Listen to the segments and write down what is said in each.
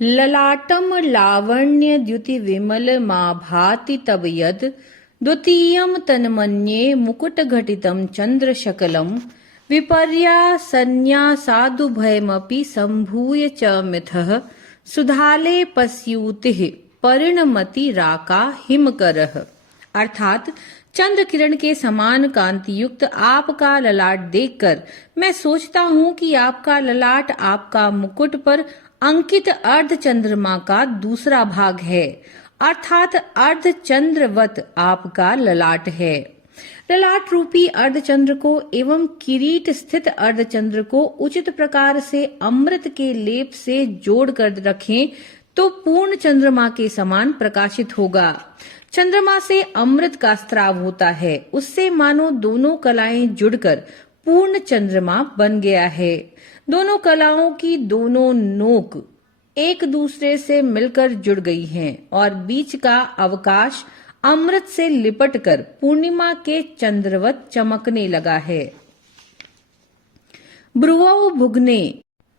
ललाटम लावण्य द्युति विमल मा भाति तब यद द्वितीयं तन्मन्ये मुकुट घटितं चंद्र शकलम विपर्या सन्या साधु भयमपि संभूय च मिथः सुधाले पस्यूतिः परिणमति राका हिमकरः। अर्थात चंद्र किरण के समान कांति युक्त आपका ललाट देखकर मैं सोचता हूँ कि आपका ललाट आपका मुकुट पर अंकित अर्ध चंद्रमा का दूसरा भाग है, अर्थात अर्ध चंद्रवत आपका ललाट है। ललाट रूपी अर्धचंद्र को एवं किरीट स्थित अर्धचंद्र को उचित प्रकार से अमृत के लेप से जोड़ कर रखें तो पूर्ण चंद्रमा के समान प्रकाशित होगा। चंद्रमा से अमृत का स्राव होता है, उससे मानो दोनों कलाएं जुड़कर पूर्ण चंद्रमा बन गया है। दोनों कलाओं की दोनों नोक एक दूसरे से मिलकर जुड़ गई हैं और बीच का अवकाश अमृत से लिपटकर पूर्णिमा के चंद्रवत चमकने लगा है। ब्रुवौ भुग्ने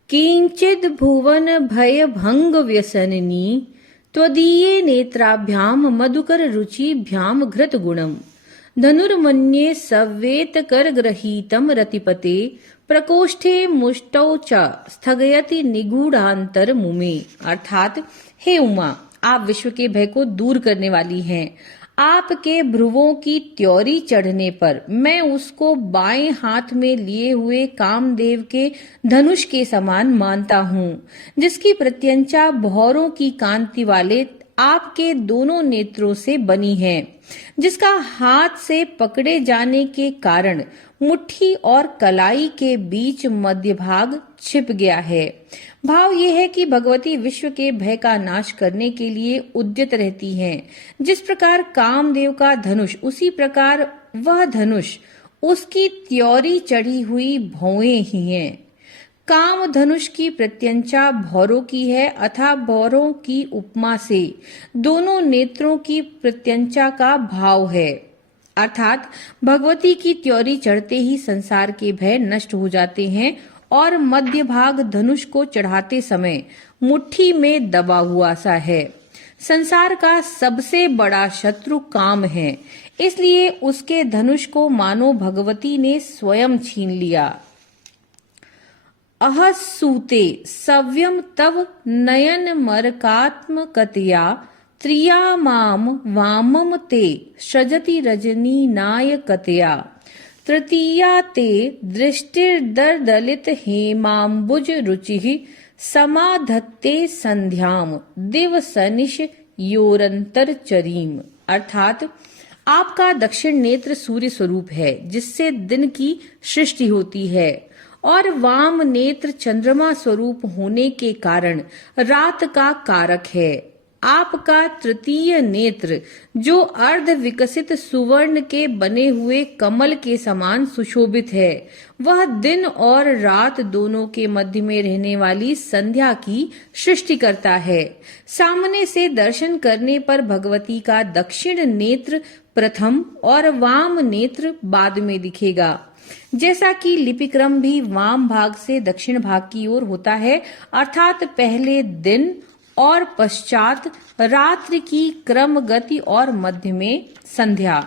किंचिद भुवन भय भंग व्यसनिनी त्वदीये नेत्राभ्याम मधुकर रुचिभ्याम घृत गुणम धनुर्मन्ये सव्येत कर ग्रहीतम रतिपते प्रकोष्ठे मुष्टौ च स्थगयति निगूढ़ांतर मुमे। अर्थात हे उमा, आप विश्व के भय को दूर करने वाली हैं। आपके भ्रुवों की त्योरी चढ़ने पर मैं उसको बाएं हाथ में लिए हुए कामदेव के धनुष के समान मानता हूँ, जिसकी प्रत्यंचा भौरों की कांति वाले आपके दोनों नेत्रों से बनी है, जिसका हाथ से पकड़े जाने के कारण मुट्ठी और कलाई के बीच मध्य भाग छिप गया है। भाव यह है कि भगवती विश्व के भय का नाश करने के लिए उद्यत रहती हैं। जिस प्रकार कामदेव का धनुष, उसी प्रकार वह धनुष उसकी त्योरी चढ़ी हुई भौएं ही हैं। काम धनुष की प्रत्यंचा भौरों की है, अथा भौरों की उपमा से दोनों नेत्रों की प्रत्यंचा का भाव है। अर्थात भगवती की त्योरी चढ़ते ही संसार के भय नष्ट हो जाते हैं और मध्य भाग धनुष को चढ़ाते समय मुट्ठी में दबा हुआ सा है। संसार का सबसे बड़ा शत्रु काम है, इसलिए उसके धनुष को मानो भगवती ने स्वयं छीन लिया। अहसूते सव्यम तव नयन मरकात्मकतया त्रिया माम वामम ते सृजति रजनी नायकतया तृतीया ते दृष्टिर्दर्दलित हेमाम्बुज रुचिः समाधत्ते संध्याम दिवसनिश योरंतरचरीम। अर्थात आपका दक्षिण नेत्र सूर्य स्वरूप है, जिससे दिन की सृष्टि होती है, और वाम नेत्र चंद्रमा स्वरूप होने के कारण रात का कारक है। आपका तृतीय नेत्र, जो अर्ध विकसित सुवर्ण के बने हुए कमल के समान सुशोभित है, वह दिन और रात दोनों के मध्य में रहने वाली संध्या की सृष्टि करता है। सामने से दर्शन करने पर भगवती का दक्षिण नेत्र प्रथम और वाम नेत्र बाद में दिखेगा। जैसा कि लिपि क्रम भी वाम भाग से दक्षिण भाग की ओर होता है, अर्थात पहले दिन और पश्चात रात्रि की क्रम गति और मध्य में संध्या।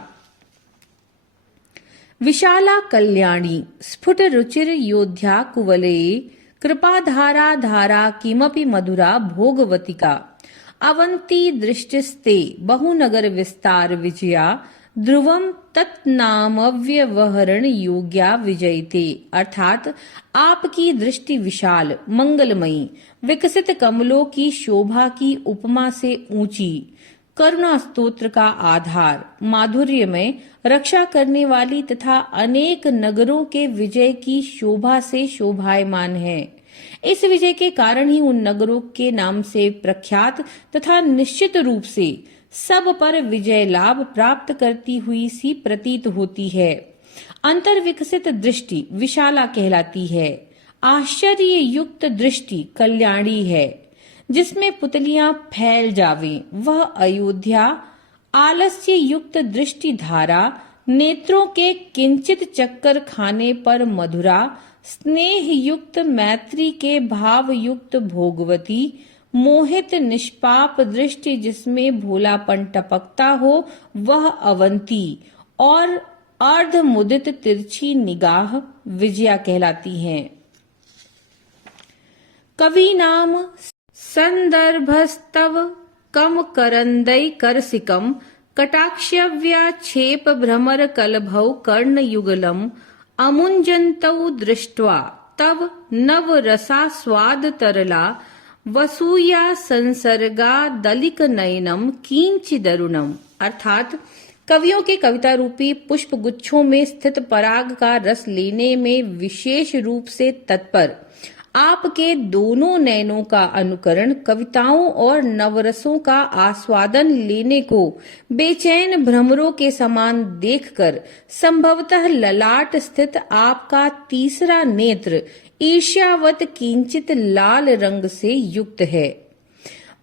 विशाला कल्याणी स्फुट रुचिर योध्या कुवलये कृपाधारा धारा किमपि मधुरा भोगवतिका अवंती दृष्टिस्ते बहुनगर विस्तार विजया ध्रुवम तत्नामव्यवहरण योग्या विजयते। अर्थात आपकी दृष्टि विशाल, मंगलमयी, विकसित कमलों की शोभा की उपमा से ऊंची, करुणा स्तोत्र का आधार, माधुर्य में रक्षा करने वाली तथा अनेक नगरों के विजय की शोभा से शोभायमान है। इस विजय के कारण ही उन नगरों के नाम से प्रख्यात तथा निश्चित रूप से सब पर विजय लाभ प्राप्त करती हुई सी प्रतीत होती है। अंतर विकसित दृष्टि विशाला कहलाती है। आश्चर्य युक्त दृष्टि कल्याणी है। जिसमें पुतलियां फैल जावें वह अयोध्या, आलस्य युक्त दृष्टि धारा, नेत्रों के किंचित चक्कर खाने पर मधुरा, स्नेह युक्त मैत्री के भाव युक्त भोगवती, मोहित निष्पाप दृष्टि जिसमें भोलापन टपकता हो वह अवंती, और अर्ध मुदित तिरछी निगाह विजया कहलाती है। कवि नाम संदर्भस्तव कम करंदई करसिकम कटाक्षव्याक्षेप भ्रमर कलभौ कर्ण युगलम अमुंजन्तौ दृष्ट्वा तव नव रसास्वाद तरला वसूया संसर्गा दलिक नयनम किंचिदरुणम। अर्थात कवियों के कविता रूपी पुष्प गुच्छों में स्थित पराग का रस लेने में विशेष रूप से तत्पर आपके दोनों नयनों का अनुकरण कविताओं और नवरसों का आस्वादन लेने को बेचैन भ्रमरों के समान देखकर संभवतः ललाट स्थित आपका तीसरा नेत्र ईर्ष्यावत किंचित लाल रंग से युक्त है।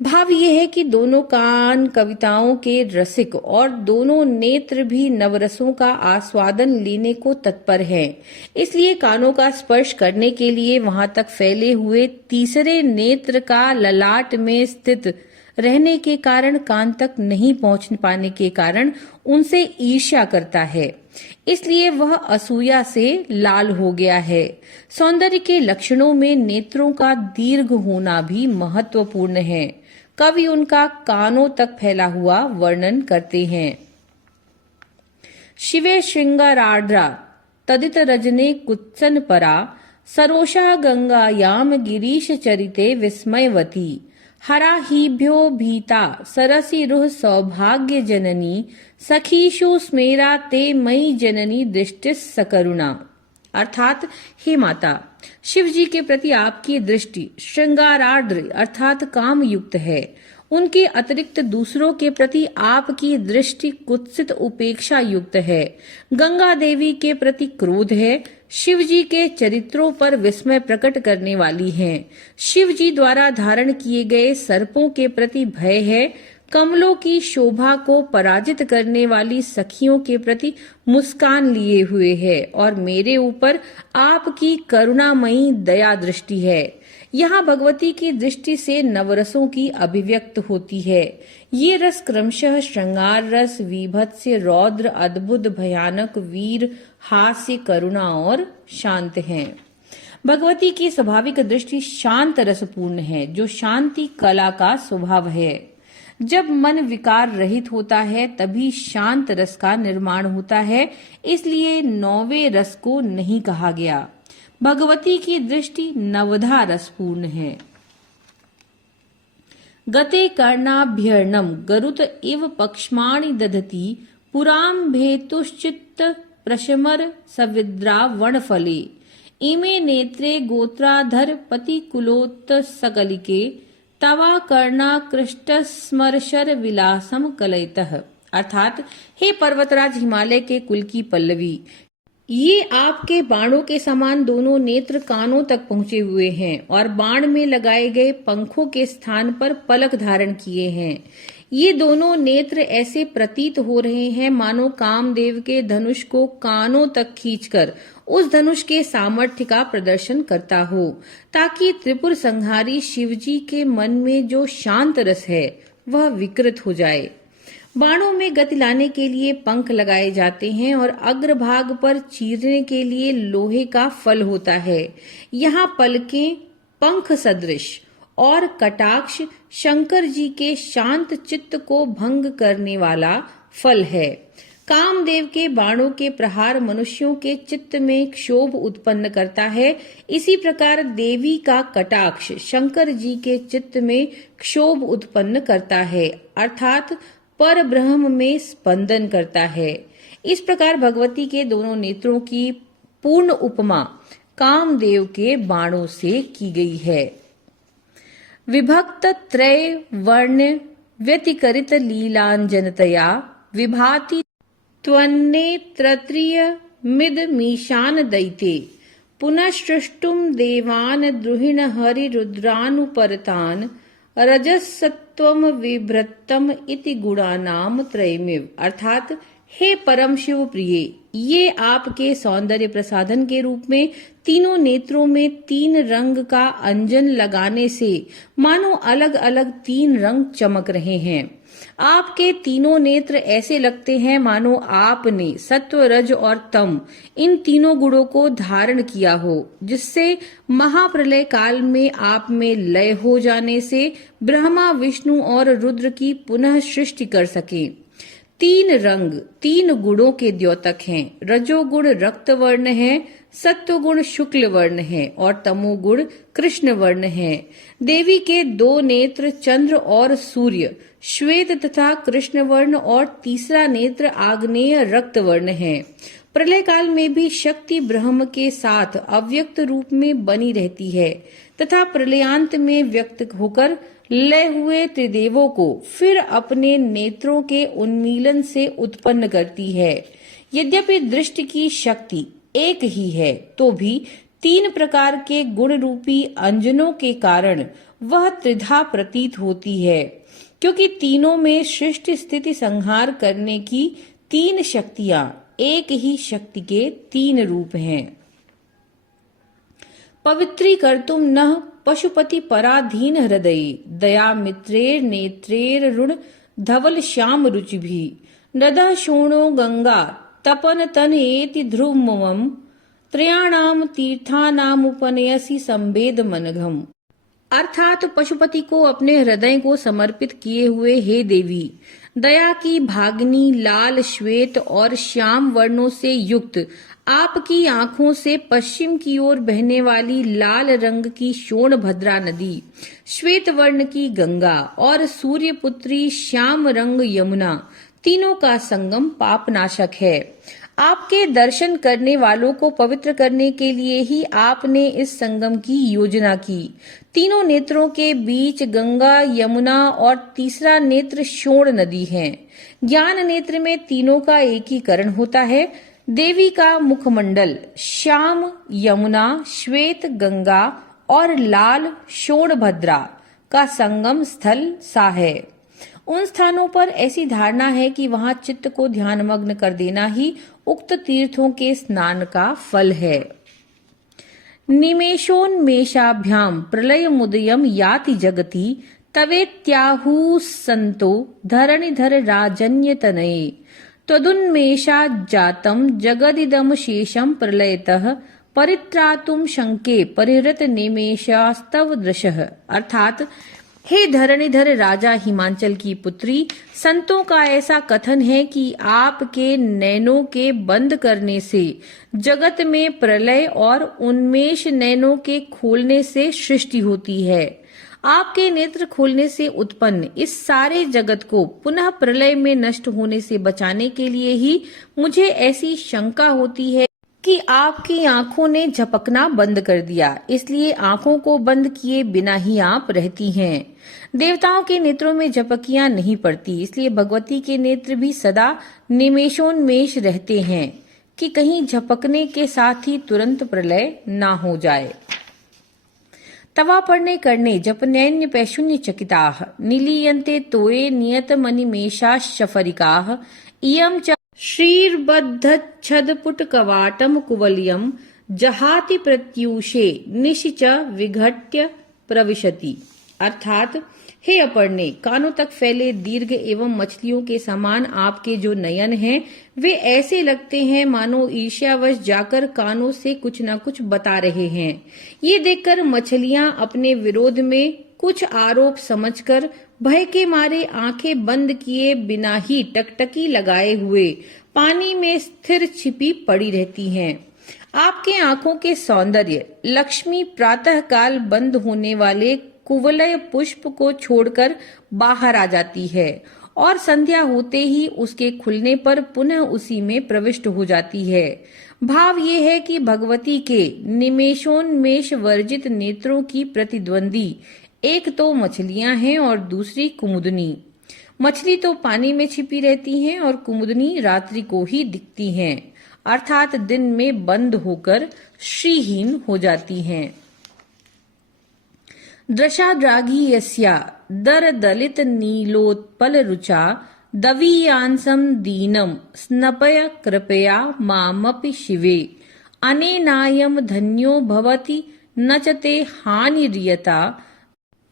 भाव यह है कि दोनों कान कविताओं के रसिक और दोनों नेत्र भी नवरसों का आस्वादन लेने को तत्पर हैं। इसलिए कानों का स्पर्श करने के लिए वहां तक फैले हुए तीसरे नेत्र का ललाट में स्थित रहने के कारण कान तक नहीं पहुंच पाने के कारण उनसे ईर्ष्या करता है। इसलिए वह असूया से लाल हो गया है। सौंदर्य के लक्षणों में नेत्रों का दीर्घ होना भी महत्वपूर्ण है। कवि उनका कानों तक फैला हुआ वर्णन करते हैं। शिवे श्रृंगारार्द्रा तदित रजने कुत्सन परा सरोषा गंगायाम गिरीश चरिते विस्मयवती हराहीभ्यो भीता सरसी रुह सौभाग्य जननी सखीषु स्मेरा ते मई जननी दृष्टिस सकरुणा। अर्थात हे माता, शिव जी के प्रति आपकी दृष्टि श्रृंगारार्द्र अर्थात काम युक्त है। उनके अतिरिक्त दूसरों के प्रति आपकी दृष्टि कुत्सित उपेक्षा युक्त है। गंगा देवी के प्रति क्रोध है। शिव जी के चरित्रों पर विस्मय प्रकट करने वाली है। शिव जी द्वारा धारण किए गए सर्पों के प्रति भय है। कमलों की शोभा को पराजित करने वाली सखियों के प्रति मुस्कान लिए हुए है और मेरे ऊपर आपकी करुणामयी दया दृष्टि है। यहाँ भगवती की दृष्टि से नवरसों की अभिव्यक्त होती है। ये रस क्रमशः श्रृंगार रस, वीभत्स्य, रौद्र, अद्भुत, भयानक, वीर, हास्य, करुणा और शांत हैं। भगवती की स्वाभाविक दृष्टि शांत रसपूर्ण है, जो शांति कला का स्वभाव है। जब मन विकार रहित होता है तभी शांत रस का निर्माण होता है, इसलिए नौवे रस को नहीं कहा गया। भगवती की दृष्टि नवधा रसपूर्ण है। गते कर्णाभ्यर्णम गरुत इव पक्ष्माणि दधति पुराम भेतुश्चित्त प्रशमर सविद्रा वनफले इमे नेत्रे गोत्राधर पतिकुलोत्त सकलिके तवा कर्णा कृष्ट स्मरशर विलासम कलयतः। अर्थात हे पर्वतराज हिमालय के कुल की पल्लवी, ये आपके बाणों के समान दोनों नेत्र कानों तक पहुंचे हुए हैं और बाण में लगाए गए पंखों के स्थान पर पलक धारण किए हैं। ये दोनों नेत्र ऐसे प्रतीत हो रहे हैं मानो कामदेव के धनुष को कानों तक खींचकर उस धनुष के सामर्थ्य का प्रदर्शन करता हो, ताकि त्रिपुर संहारी शिवजी के मन में जो शांत रस है वह विकृत हो जाए। बाणों में गति लाने के लिए पंख लगाए जाते हैं और अग्रभाग पर चीरने के लिए लोहे का फल होता है। यहाँ पलकें पंख सदृश और कटाक्ष शंकर जी के शांत चित्त को भंग करने वाला फल है। कामदेव के बाणों के प्रहार मनुष्यों के चित्त में क्षोभ उत्पन्न करता है। इसी प्रकार देवी का कटाक्ष शंकर जी के चित्त में क्षोभ उत्पन्न करता है, अर्थात पर ब्रह्म में स्पंदन करता है। इस प्रकार भगवती के दोनों नेत्रों की पूर्ण उपमा कामदेव के बाणों से की गई है। विभक्त त्रय वर्ण व्यतिकरित लीलांजनतया विभाति त्वन्नेत्रत्रिय मिद मीशान दैते पुनःसृष्टुम देवान द्रुहिण हरि रुद्रानुपरतान रजसत्वम विभ्रतम इति गुणानाम त्रयमेव। अर्थात हे परम शिव प्रिय, ये आपके सौंदर्य प्रसाधन के रूप में तीनों नेत्रों में 3 रंग का अंजन लगाने से मानो अलग अलग 3 रंग चमक रहे हैं। आपके तीनों नेत्र ऐसे लगते हैं मानो आपने सत्व, रज और तम इन तीनों गुणों को धारण किया हो, जिससे महाप्रलय काल में आप में लय हो जाने से ब्रह्मा, विष्णु और रुद्र की पुनः सृष्टि कर सके। 3 रंग 3 गुणों के द्योतक हैं। रजोगुण रक्त वर्ण है, सत्वगुण शुक्ल वर्ण है और तमोगुण कृष्ण वर्ण है। देवी के 2 नेत्र चंद्र और सूर्य श्वेत तथा कृष्ण वर्ण और तीसरा नेत्र आग्नेय रक्त वर्ण है। प्रलय काल में भी शक्ति ब्रह्म के साथ अव्यक्त रूप में बनी रहती है तथा प्रलयांत में व्यक्त होकर लय हुए त्रिदेवों को फिर अपने नेत्रों के उन्मीलन से उत्पन्न करती है। यद्यपि दृष्टि की शक्ति एक ही है, तो भी 3 प्रकार के गुण रूपी अंजनों के कारण वह त्रिधा प्रतीत होती है, क्योंकि तीनों में सृष्टि स्थिति संहार करने की 3 शक्तियां एक ही शक्ति के 3 रूप हैं। पवित्रीकर्तुम नः पशुपति पराधीन हृदय दया मित्रेर नेत्रेर ऋण धवल श्याम रुचि भी नदः शोणो गंगा तपन तन एति ध्रुवमं त्रयाणाम तीर्थानाम उपनयसी संवेद मनघम। अर्थात पशुपति को अपने हृदय को समर्पित किए हुए हे देवी, दया की भागनी लाल, श्वेत और श्याम वर्णों से युक्त आपकी आंखों से पश्चिम की ओर बहने वाली लाल रंग की शोणभद्रा नदी, श्वेत वर्ण की गंगा और सूर्यपुत्री श्याम रंग यमुना, तीनों का संगम पापनाशक है। आपके दर्शन करने वालों को पवित्र करने के लिए ही आपने इस संगम की योजना की। तीनों नेत्रों के बीच गंगा, यमुना और तीसरा नेत्र शोण नदी है। ज्ञान नेत्र में तीनों का एकीकरण होता है। देवी का मुखमंडल श्याम, यमुना, श्वेत गंगा और लाल शोणभद्रा का संगम स्थल सा है। उन स्थानों पर ऐसी धारणा है कि वहां चित्त को ध्यानमग्न कर देना ही उक्त तीर्थों के स्नान का फल है। निमेषोन्मेषाभ्याम प्रलय मुदयम याति जगति तवेत्याहु संतो धरणिधर राजन्य तनये त्वदुन्मेषाज्जातं जगदिदं शेषं प्रलयतः परित्रातुं शंके परिहृत निमेषास्तव दृशः। अर्थात हे धरणिधर राजा हिमांचल की पुत्री, संतों का ऐसा कथन है कि आपके नैनों के बंद करने से जगत में प्रलय और उन्मेष नैनों के खोलने से सृष्टि होती है। आपके नेत्र खोलने से उत्पन्न इस सारे जगत को पुनः प्रलय में नष्ट होने से बचाने के लिए ही मुझे ऐसी शंका होती है कि आपकी आंखों ने झपकना बंद कर दिया, इसलिए आंखों को बंद किए बिना ही आप रहती हैं। देवताओं के नेत्रों में झपकियां नहीं पड़ती, इसलिए भगवती के नेत्र भी सदा निमेषोन्मेष रहते हैं कि कहीं झपकने के साथ ही तुरंत प्रलय ना हो जाए। तवा पड़ने करने जपनैन्य पैशून्य चकिताः निलीयन्ते तोये नियत मनिमेषा शफरिकाः इयं च श्रीर्बद्धच्छद कवाटम कुवलयम जहाति प्रत्यूषे निशि च विघट्य प्रविशति। अर्थात हे अपर्णे, कानों तक फैले दीर्घ एवं मछलियों के समान आपके जो नयन हैं वे ऐसे लगते हैं मानो ईर्ष्यावश जाकर कानों से कुछ न कुछ बता रहे हैं। ये देखकर मछलियां अपने विरोध में कुछ आरोप समझकर भय के मारे आंखें बंद किए बिना ही टकटकी लगाए हुए पानी में स्थिर छिपी पड़ी रहती हैं। आपके आंखों के सौंदर्य लक्ष्मी प्रातः काल बंद होने वाले कुवलय पुष्प को छोड़कर बाहर आ जाती है और संध्या होते ही उसके खुलने पर पुनः उसी में प्रविष्ट हो जाती है। भाव ये है कि भगवती के निमेषोन्मेष वर्जित नेत्रों की प्रतिद्वंदी एक तो मछलियां हैं और दूसरी कुमुदनी। मछली तो पानी में छिपी रहती हैं और कुमुदनी रात्रि को ही दिखती हैं, अर्थात दिन में बंद होकर श्रीहीन हो जाती हैं। दृशाद्रागी यस्या दर दलित नीलोत्पल रुचा दवीयांसं दीनं स्नपय कृपया मामपि शिवे अनेनायं धन्यो भवति न च ते हानिर्यता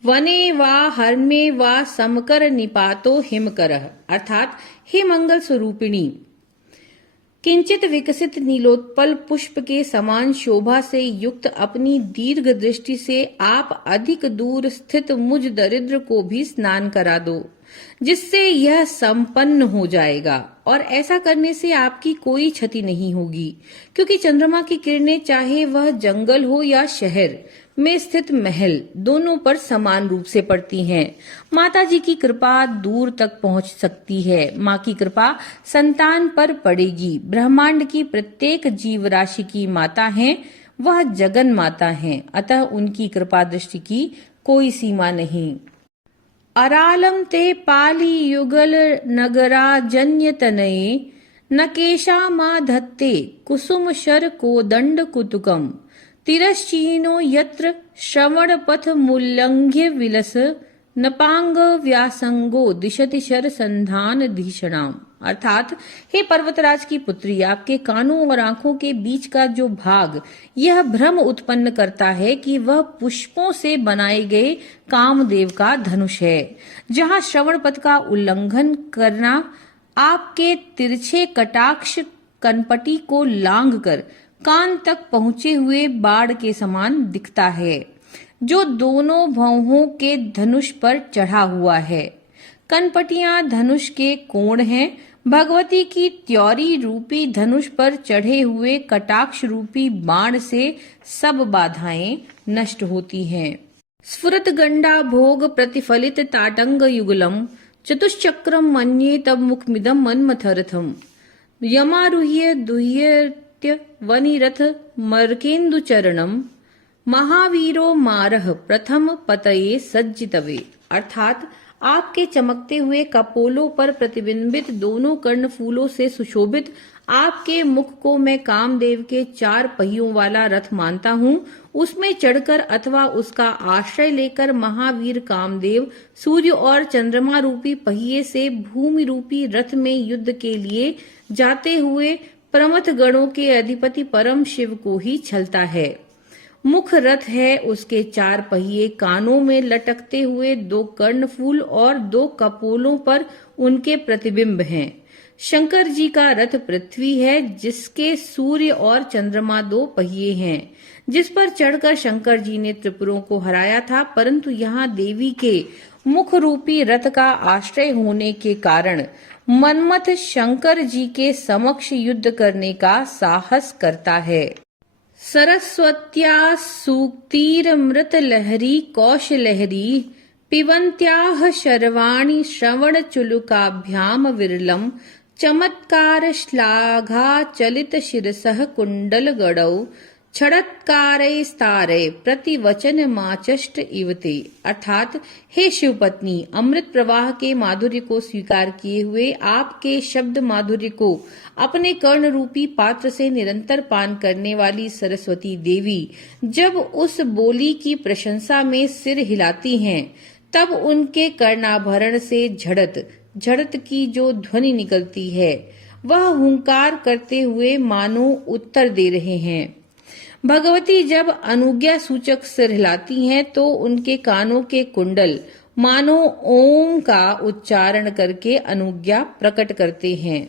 वने वा हर्मे वा समकर निपातो हिमकरः। अर्थात हे मंगल स्वरूपिणी, किंचित विकसित नीलोत्पल पुष्प के समान शोभा से युक्त अपनी दीर्घ दृष्टि से आप अधिक दूर स्थित मुझ दरिद्र को भी स्नान करा दो, जिससे यह संपन्न हो जाएगा। और ऐसा करने से आपकी कोई क्षति नहीं होगी, क्योंकि चंद्रमा की किरणें चाहे वह जंगल हो या शहर में स्थित महल, दोनों पर समान रूप से पड़ती हैं। माता जी की कृपा दूर तक पहुंच सकती है। माँ की कृपा संतान पर पड़ेगी। ब्रह्मांड की प्रत्येक जीव राशि की माता हैं, वह जगन माता हैं, अतः उनकी कृपा दृष्टि की कोई सीमा नहीं। अरालम ते पाली युगल नगरा जन्य तनये न केशा मा धत्ते कुसुम शर कोदंड कुतुकम तिरश्चीनो यत्र श्रवण पथ मूल्यंघ्य विलस नपांग व्यासंगो दिशति शर संधान धीषणाम। अर्थात हे पर्वतराज की पुत्री, आपके कानों और आंखों के बीच का जो भाग यह भ्रम उत्पन्न करता है कि वह पुष्पों से बनाए गए कामदेव का धनुष है। जहाँ श्रवण पथ का उल्लंघन करना आपके तिरछे कटाक्ष कनपटी को लांघकर कान तक पहुंचे हुए बाढ़ के समान दिखता है, जो दोनों भौहों के धनुष पर चढ़ा हुआ है। कनपटियां धनुष के कोण हैं। भगवती की त्योरी रूपी धनुष पर चढ़े हुए कटाक्ष रूपी बाण से सब बाधाएं नष्ट होती हैं। स्फुरत गंडा भोग प्रतिफलित ताटंग युगलम चतुश्चक्रम मन्ये तब मुखमिदम मन्मथरथम यमारुह्य दुह्यत्य वनिरथ मर्केन्दु चरणम महावीरो मारह प्रथम पतये सज्जितवे। अर्थात आपके चमकते हुए कपोलों पर प्रतिबिंबित दोनों कर्ण फूलों से सुशोभित आपके मुख को मैं कामदेव के 4 पहियों वाला रथ मानता हूँ। उसमें चढ़कर अथवा उसका आश्रय लेकर महावीर कामदेव सूर्य और चंद्रमा रूपी पहिए से भूमि रूपी रथ में युद्ध के लिए जाते हुए प्रमथ गणों के अधिपति परम शिव को ही छलता है। मुख रथ है, उसके 4 पहिए कानों में लटकते हुए 2 कर्णफूल और 2 कपोलों पर उनके प्रतिबिंब हैं। शंकर जी का रथ पृथ्वी है, जिसके सूर्य और चंद्रमा 2 पहिए हैं, जिस पर चढ़कर शंकर जी ने त्रिपुरों को हराया था। परंतु यहाँ देवी के मुख रूपी रथ का आश्रय होने के कारण मन्मथ शंकर जी के समक्ष युद्ध करने का साहस करता है। सरस्वत्या सूक्तिरमृत लहरी कौशलहरी पिबन्त्याः शर्वाणि श्रवण चुलुकाभ्याम विरलम चमत्कार श्लाघा चलित शिरसः कुंडल गड़ौ छड़त्कारैस्तारे प्रतिवचन माचष्ट इवते। अर्थात हे शिवपत्नी, अमृत प्रवाह के माधुर्य को स्वीकार किए हुए आपके शब्द माधुर्य को अपने कर्ण रूपी पात्र से निरंतर पान करने वाली सरस्वती देवी जब उस बोली की प्रशंसा में सिर हिलाती हैं, तब उनके कर्णाभरण से झड़त झड़त की जो ध्वनि निकलती है, वह हुंकार करते हुए मानो उत्तर दे रहे हैं। भगवती जब अनुज्ञा सूचक सिर हिलाती हैं, तो उनके कानों के कुंडल मानो ओम का उच्चारण करके अनुज्ञा प्रकट करते हैं।